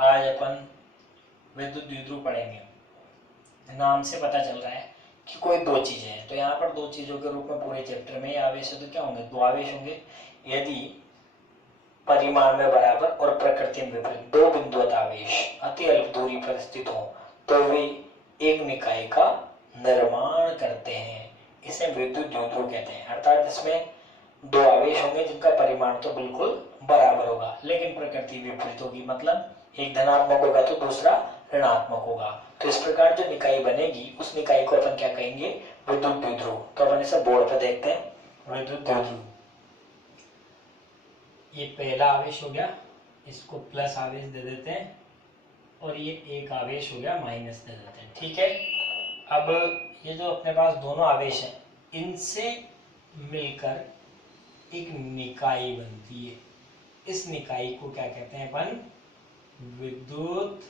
आज अपन विद्युत द्विध्रुव पढ़ेंगे। नाम से पता चल रहा है कि कोई दो चीजें हैं, तो यहाँ पर दो चीजों के रूप में पूरे चैप्टर में आवेश है, तो क्या होंगे? दो आवेश होंगे। यदि परिमाण में बराबर और प्रकृति में विपरीत दो बिंदुवत आवेश अति अल्प दूरी पर स्थित हो तो वे एक निकाय का निर्माण करते हैं। इसे विद्युत द्विध्रुव कहते हैं। अर्थात इसमें दो आवेश होंगे जिनका परिमाण तो बिल्कुल बराबर होगा, लेकिन प्रकृति विपरीत होगी। मतलब एक धनात्मक होगा तो दूसरा ऋणात्मक होगा। तो इस प्रकार जो निकाय बनेगी उस निकाय को अपन क्या कहेंगे? विद्युत द्विध्रुव। तो अपन इसे बोर्ड पर देखते हैं। विद्युत द्विध्रुव, ये पहला आवेश हो गया, इसको प्लस आवेश दे देते हैं, और ये एक आवेश हो गया माइनस दे देते हैं। ठीक है। अब ये जो अपने पास दोनों आवेश हैं, इनसे मिलकर एक निकाय बनती है। इस निकाय को क्या कहते हैं अपन? विद्युत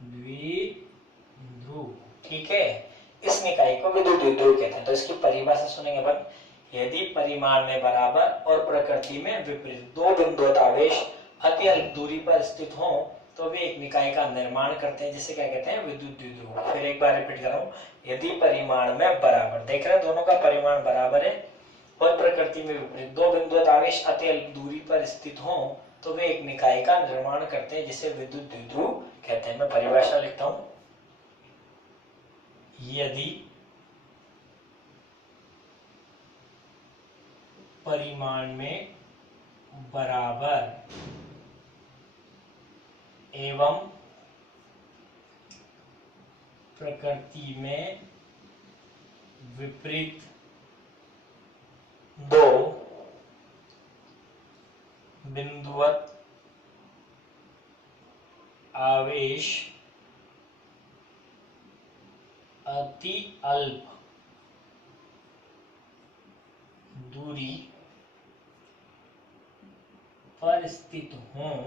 द्विध्रुव। ठीक है। इस निकाय को विद्युत द्विध्रुव कहते हैं। तो इसकी परिभाषा सुनेंगे अपन। यदि परिमाण में बराबर और प्रकृति में विपरीत दो बिंदुवत आवेश अति अल्प दूरी पर स्थित हो तो वे एक निकाय का निर्माण करते हैं, जिसे क्या कहते हैं? विद्युत द्विध्रुव। फिर एक बार रिपीट कर रहा हूं। यदि परिमाण में बराबर, देख रहे हैं दोनों का परिमाण बराबर है, और प्रकृति में विपरीत दो बिंदुवत आवेश अति अल्प दूरी पर स्थित हो तो वे एक निकाय का निर्माण करते हैं, जिसे विद्युत द्विध्रुव कहते हैं। मैं परिभाषा लिखता हूं। यदि परिमाण में बराबर एवं प्रकृति में विपरीत दो बिंदुवत आवेश अति अल्प दूरी पर स्थित हों तो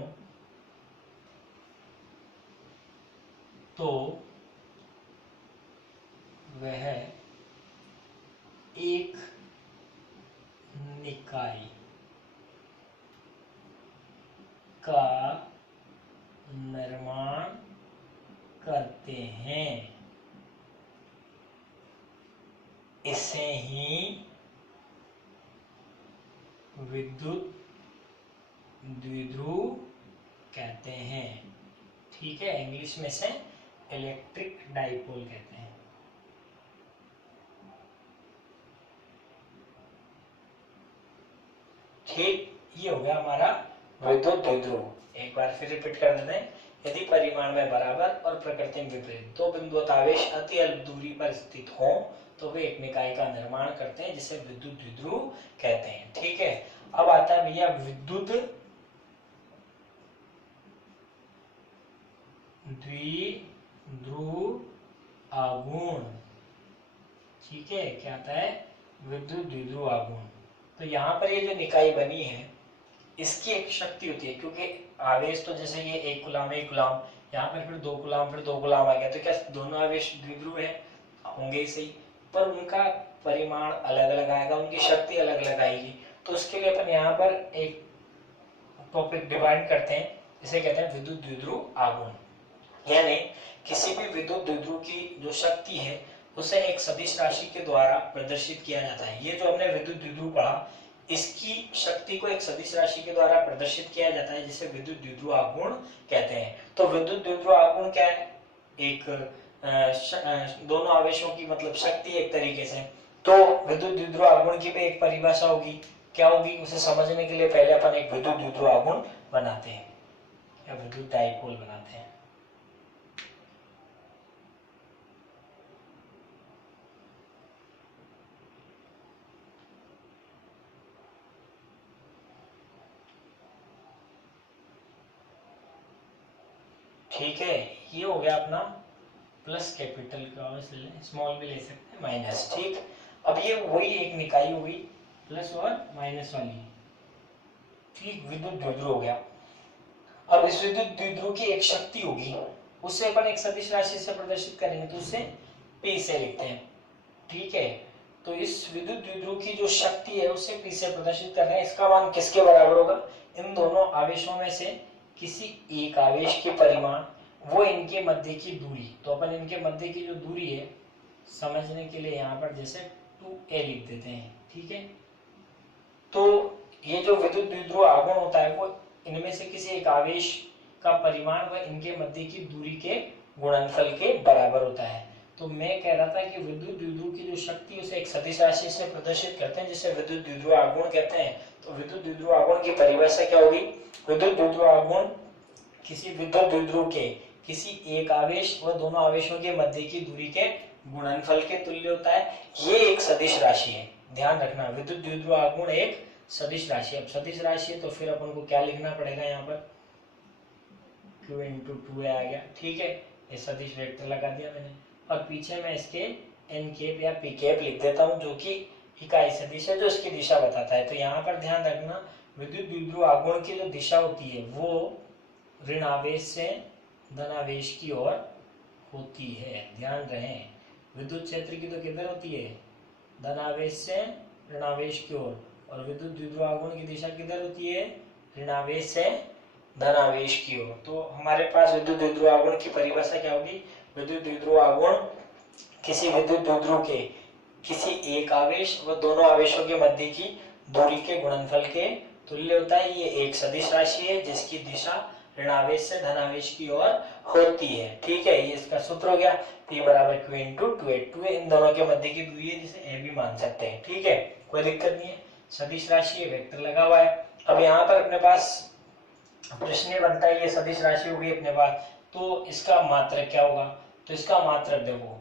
वह एक निकाय का निर्माण करते हैं। इसे ही विद्युत द्विध्रुव कहते हैं। ठीक है। इंग्लिश में से इलेक्ट्रिक डाइपोल कहते हैं। ठीक, ये हो गया हमारा विद्युत द्विध्रुव। एक बार फिर रिपीट कर देते हैं। यदि परिमाण में बराबर और प्रकृति में विपरीत दो बिंदुवत आवेश अति अल्प दूरी पर स्थित हो तो वे एक निकाय का निर्माण करते हैं, जिसे विद्युत द्विध्रुव कहते हैं। ठीक है। अब आता है भैया विद्युत द्विध्रुव आघूर्ण। ठीक है। क्या आता है? विद्युत द्विध्रुव आघूर्ण। तो यहाँ पर ये जो निकाय बनी है इसकी एक शक्ति होती है, क्योंकि आवेश तो जैसे ये एक कूलाम एक कूलाम, यहाँ पर फिर दो कूलाम फिर दो कूलाम आ गया, तो क्या दोनों आवेश द्विध्रुव है? होंगे ही सही, पर उनका परिमाण अलग अलग आएगा, उनकी शक्ति अलग अलग आएगी। तो उसके लिए अपन यहाँ पर एक टॉपिक डिवाइड करते हैं, इसे कहते हैं विद्युत द्विध्रुव आघूर्ण। यानी किसी भी विद्युत द्विध्रुव की जो शक्ति है उसे एक सदिश राशि के द्वारा प्रदर्शित किया जाता है। ये जो हमने विद्युत द्विध्रुव पढ़ा, इसकी शक्ति को एक सदिश राशि के द्वारा प्रदर्शित किया जाता है, जिसे विद्युत द्विध्रुव आघूर्ण कहते हैं। तो विद्युत द्विध्रुव आघूर्ण क्या है? एक दोनों आवेशों की मतलब शक्ति एक तरीके से। तो विद्युत द्विध्रुव आघूर्ण की भी एक परिभाषा होगी। क्या होगी? उसे समझने के लिए पहले अपन एक विद्युत द्विध्रुव आघूर्ण बनाते हैं या विद्युत डाइपोल बनाते हैं। ठीक है। ये हो गया अपना प्लस कैपिटल का, स्मॉल भी ले सकते हैं, माइनस। ठीक। अब ये वही एक निकाय हुई प्लस और माइनस वाली। ठीक। विद्युत द्विध्रुव हो गया। अब इस विद्युत द्विध्रुव की एक शक्ति होगी, उससे अपन एक सदिश राशि से प्रदर्शित करेंगे, तो उसे P से लिखते हैं। ठीक है। तो इस विद्युत द्विध्रुव की जो शक्ति है उसे P से प्रदर्शित कर रहे हैं। इसका मान किसके बराबर होगा? इन दोनों आवेशों में से किसी एक आवेश के परिमाण वो इनके मध्य की दूरी। तो अपन इनके मध्य की जो दूरी है समझने के लिए यहाँ पर जैसे 2a लिख देते हैं, ठीक है। तो ये जो विद्युत द्विध्रुव आघूर्ण होता है वो इनमें से किसी एक आवेश का परिमाण व इनके मध्य की दूरी के गुणनफल के बराबर होता है। तो मैं कह रहा था कि विद्युत द्विध्रुव की जो शक्ति उसे एक सदिश राशि से प्रदर्शित करते हैं जिसे विद्युत द्विध्रुव आघूर्ण कहते हैं। तो विद्युत द्विध्रुव आघूर्ण की परिभाषा क्या होगी? विद्युत द्विध्रुव आघूर्ण किसी विद्युत द्विध्रुव के किसी एक आवेश व दोनों आवेशों के मध्य की दूरी के गुणनफल के तुल्य होता है। ये एक सदिश राशि है, ध्यान रखना। विद्युत द्विध्रुव आघूर्ण एक सदिश राशि। अब सदिश राशि है तो फिर अपन को क्या लिखना पड़ेगा? यहाँ पर Q इंटू 2a आ गया, ठीक है। ये सदिश वेक्टर लगा दिया मैंने और पीछे मैं इसके n कैप या p कैप लिख देता हूँ जो कि इकाई सदिश है जो इसकी दिशा बताता है। तो यहाँ पर ध्यान रखना विद्युत द्विध्रुव आघूर्ण की जो दिशा होती है वो ऋण आवेश से धन आवेश की ओर होती है। ध्यान रहे विद्युत क्षेत्र की तो किधर होती है? धन आवेश से ऋण आवेश की ओर। और विद्युत द्विध्रुव आघूर्ण की दिशा किधर होती है? ऋण आवेश से धन आवेश की ओर। तो हमारे पास विद्युत द्विध्रुव आघूर्ण की परिभाषा क्या होगी? विद्युत द्विध्रुव आघूर्ण किसी विद्युत द्विध्रुव के किसी एक आवेश व दोनों आवेशों के मध्य की दूरी के गुणनफल के तुल्य होता है। ये एक सदिश राशि है जिसकी दिशा ऋण आवेश से धन आवेश की ओर होती है, ठीक है। ये इसका सूत्र हो गया P बराबर Q इंटू 2a। 2a इन दोनों के मध्य की दूरी है जिसे a भी मान सकते हैं, ठीक है, कोई दिक्कत नहीं है। सदिश राशि है, वेक्टर लगा हुआ है। अब यहाँ पर अपने पास प्रश्न बनता है, ये सदिश राशि होगी अपने पास, तो इसका मात्रक क्या होगा? तो इसका मात्रक देखो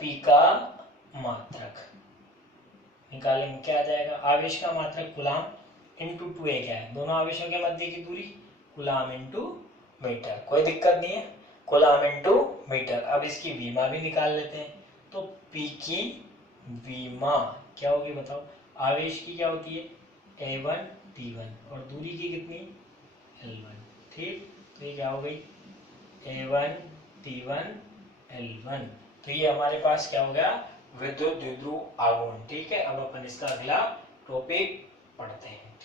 P का मात्रक निकालेंगे, क्या आ जाएगा? आवेश का मात्रक कूलाम इंटू 2a क्या है? दोनों आवेशों के मध्य की दूरी कूलाम इंटू मीटर, कोई दिक्कत नहीं है, कूलाम इंटू मीटर। अब इसकी विमा भी निकाल लेते हैं। तो P की विमा क्या होगी बताओ? आवेश की क्या होती है? A1 T1 और दूरी की कितनी? L1, ठीक। तो ये क्या हो गई? A1 T1 L1। तो ये हमारे पास क्या हो गया? विद्युत द्विध्रुव आघूर्ण, ठीक है। अब अपन इसका अगला टॉपिक पढ़ते हैं।